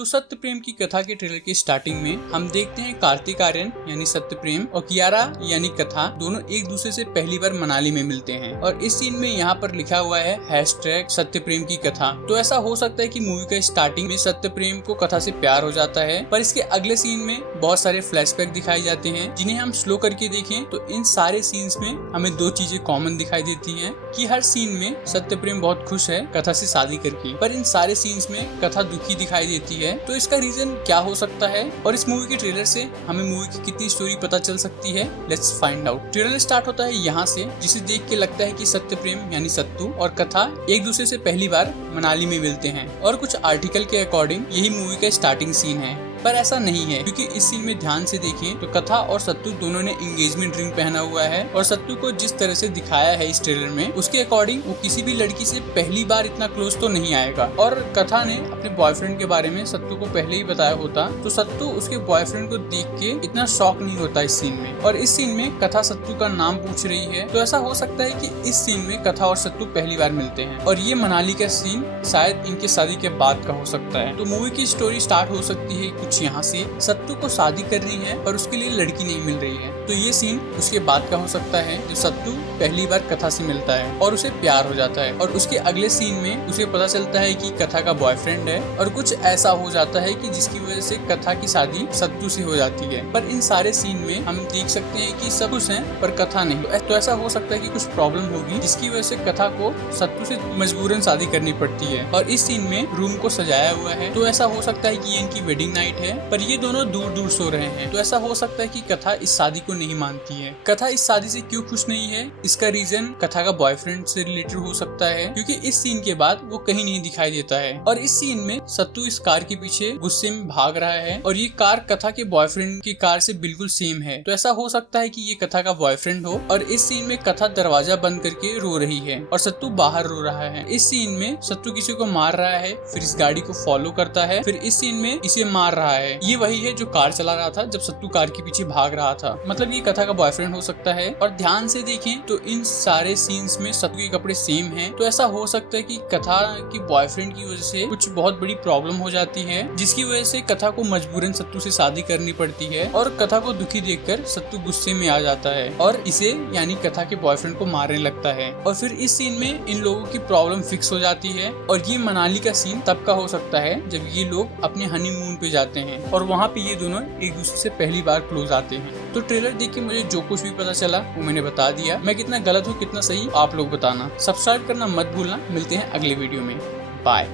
तो सत्य प्रेम की कथा के ट्रेलर की स्टार्टिंग में हम देखते हैं कार्तिक आर्यन यानी सत्य प्रेम और कियारा यानी कथा दोनों एक दूसरे से पहली बार मनाली में मिलते हैं और इस सीन में यहाँ पर लिखा हुआ है #सत्य प्रेम की कथा। तो ऐसा हो सकता है कि मूवी का स्टार्टिंग में सत्य प्रेम को कथा से प्यार हो जाता है, पर इसके अगले सीन में बहुत सारे फ्लैशबैक दिखाए जाते हैं जिन्हें हम स्लो करके देखें तो इन सारे सीन्स में हमें दो चीजें कॉमन दिखाई देती हैं कि हर सीन में सत्य प्रेम बहुत खुश है कथा से शादी करके, पर इन सारे सीन्स में कथा दुखी दिखाई देती है। तो इसका रीजन क्या हो सकता है और इस मूवी के ट्रेलर से हमें मूवी की कितनी स्टोरी पता चल सकती है, let's find out. Trailer start होता है यहाँ से, जिसे देख के लगता है कि सत्य प्रेम यानी सत्तू और कथा एक दूसरे से पहली बार मनाली में मिलते हैं और कुछ आर्टिकल के अकॉर्डिंग यही मूवी का स्टार्टिंग सीन है, पर ऐसा नहीं है क्योंकि इस सीन में ध्यान से देखें तो कथा और सत्तू दोनों ने एंगेजमेंट रिंग पहना हुआ है और सत्तू को जिस तरह से दिखाया है इस ट्रेलर में उसके अकॉर्डिंग वो किसी भी लड़की से पहली बार इतना क्लोज तो नहीं आएगा। और कथा ने अपने बॉयफ्रेंड के बारे में सत्तू को पहले ही बताया होता तो सत्तू उसके बॉयफ्रेंड को देख के इतना शॉक नहीं होता इस सीन में। और इस सीन में कथा सत्तू का नाम पूछ रही है, तो ऐसा हो सकता है कि इस सीन में कथा और सत्तू पहली बार मिलते हैं और ये मनाली का सीन शायद इनके शादी के बाद का हो सकता है। तो मूवी की स्टोरी स्टार्ट हो सकती है कुछ यहाँ से, सत्तू को शादी करनी है पर उसके लिए लड़की नहीं मिल रही है, तो ये सीन उसके बाद का हो सकता है जब सत्तू पहली बार कथा से मिलता है और उसे प्यार हो जाता है और उसके अगले सीन में उसे पता चलता है कि कथा का बॉयफ्रेंड है और कुछ ऐसा हो जाता है कि जिसकी वजह से कथा की शादी सत्तू से हो जाती है। पर इन सारे सीन में हम देख सकते हैं कि सब खुश हैं पर कथा नहीं, तो ऐसा हो सकता है कि कुछ प्रॉब्लम होगी जिसकी वजह से कथा को सत्तू से मजबूरन शादी करनी पड़ती है। और इस सीन में रूम को सजाया हुआ है, तो ऐसा हो सकता है कि ये इनकी वेडिंग नाइट है पर ये दोनों दूर दूर सो रहे हैं, तो ऐसा हो सकता है कि कथा इस शादी को नहीं मानती है। कथा इस शादी से क्यों खुश नहीं है, इसका रीजन कथा का बॉयफ्रेंड से रिलेटेड हो सकता है क्योंकि इस सीन के बाद वो कहीं नहीं दिखाई देता है। और इस सीन में सत्तू इस कार के पीछे गुस्से में भाग रहा है और ये कार कथा के बॉयफ्रेंड की कार से बिल्कुल सेम है, तो ऐसा हो सकता है कि ये कथा का बॉयफ्रेंड हो। और इस सीन में कथा दरवाजा बंद करके रो रही है और सत्तू बाहर रो रहा है। इस सीन में सत्तू किसी को मार रहा है, फिर इस गाड़ी को फॉलो करता है, फिर इस सीन में इसे मार रहा है। ये वही है जो कार चला रहा था जब सत्तू कार के पीछे भाग रहा था, मतलब ये कथा का बॉयफ्रेंड हो सकता है। और ध्यान से देखें तो इन सारे सीन्स में सत्तू के कपड़े सेम हैं, तो ऐसा हो सकता है कि कथा की बॉयफ्रेंड की वजह से कुछ बहुत बड़ी प्रॉब्लम हो जाती है जिसकी वजह से कथा को मजबूरन सत्तू से शादी करनी पड़ती है और कथा को दुखी देखकर सत्तू गुस्से में आ जाता है और इसे यानी कथा के बॉयफ्रेंड को मारने लगता है। और फिर इस सीन में इन लोगों की प्रॉब्लम फिक्स हो जाती है और ये मनाली का सीन तब का हो सकता है जब ये लोग अपने हनीमून पे जाते हैं और वहाँ पे ये दोनों एक दूसरे से पहली बार क्लोज आते हैं। तो ट्रेलर देख के मुझे जो कुछ भी पता चला वो मैंने बता दिया, मैं कितना गलत हूँ कितना सही आप लोग बताना। सब्सक्राइब करना मत भूलना, मिलते हैं अगले वीडियो में, बाय।